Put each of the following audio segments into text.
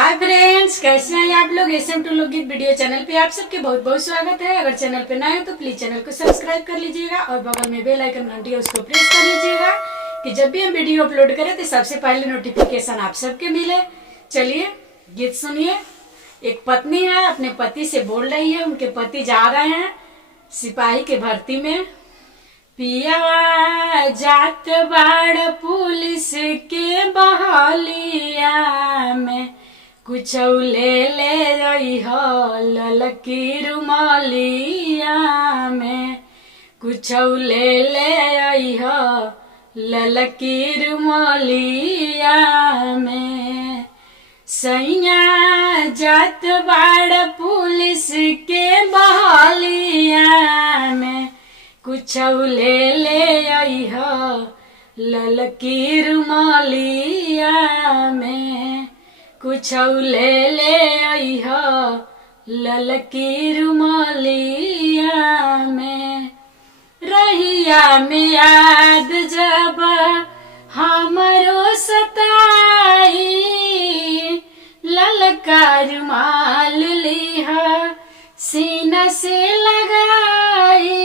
Hi friends, कैसे हैं आप लोग। एसएम टू लोकगीत वीडियो चैनल पे आप सबके बहुत बहुत स्वागत है। अगर चैनल पे नए हो तो प्लीज चैनल को सब्सक्राइब कर लीजिएगा और बगल में बेल आइकन घंटी है उसको प्रेस कर लीजिएगा कि जब भी हम वीडियो अपलोड करें तो सबसे पहले नोटिफिकेशन आप सबके मिले। चलिए गीत सुनिए। एक पत्नी है, अपने पति से बोल रही है। उनके पति जा रहे हैं सिपाही के भर्ती में। पिया जात बाड़ पुलिस के बहलिया में, कुछ ले ले रही हो ललकी रुमालिया में, कुछ ले ले रही हो ललकी रुमालिया में। सैया जात बाड़ पुलिस के बहलिया में, कुछ ले ले आई हो ललकी रुमालिया में, कुछ ले ले आई हो ललकी रुमालिया में। रहिया में याद जब हमरो सताई, ललका रुमाल लिहा सीना से लगाई।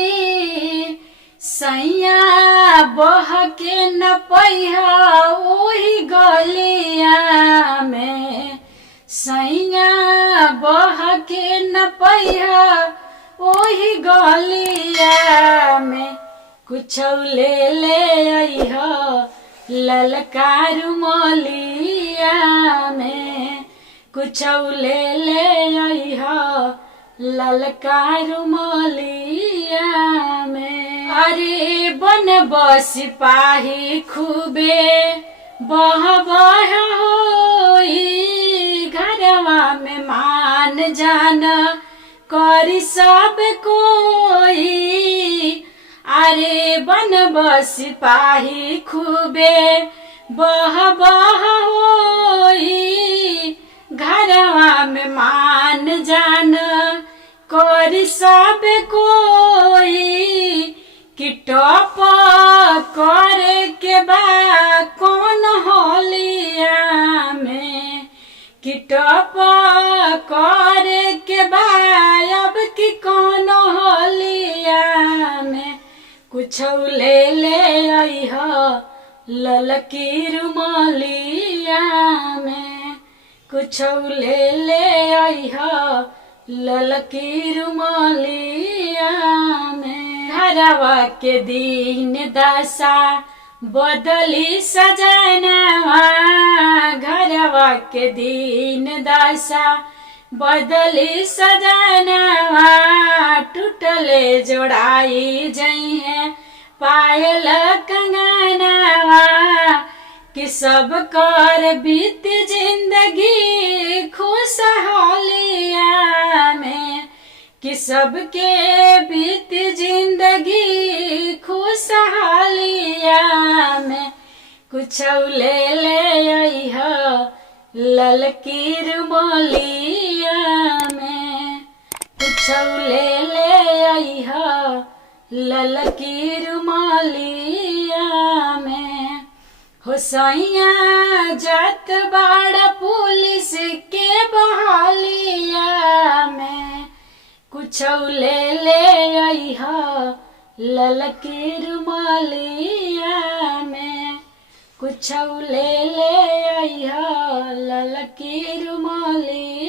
सैया बह के न पैहा ओही गलिया में, सैया बह के न पैहा ओही गलिया में, कुछ ले ले आई हो ललका रुमालिया में, कुछ ले ले आई हो ललका रुमालिया में। अरे बन सिपाही खूबे बह बह होई, घरवा में मान जान करी सब कोई। अरे बन सिपाही खूबे बह बह होई, घरवा में मान जान करी सब कोई। कि टॉप करे के बा कौन होलिया में, कि टॉप करे के बा अब की कौन होलिया में, कुछ ले ले आई हो ललकी रुमालिया में, कुछ ले ले आई हो ललकी रुमालिया में। घरवा के दिन दशा बदली सजनवा, घरवा के दिन दशा बदली सजनवा। टूटले जोड़ाई जई है पायल कंगनवा, कि सब कर बीत जिंदगी खुशहालिया में, कि सबके बीत जिंदगी खुशहालिया में। कुछ ले ले आई हो ललकी रुमालिया में, कुछ ले ले आई हो ललकी रुमालिया में। हो सैया जात बाड़ पुलिस के बहलिया में, कुछ ले ले आई हो ललकी रुमालिया में, कुछ ले ले आई हो ललकी रुमालिया।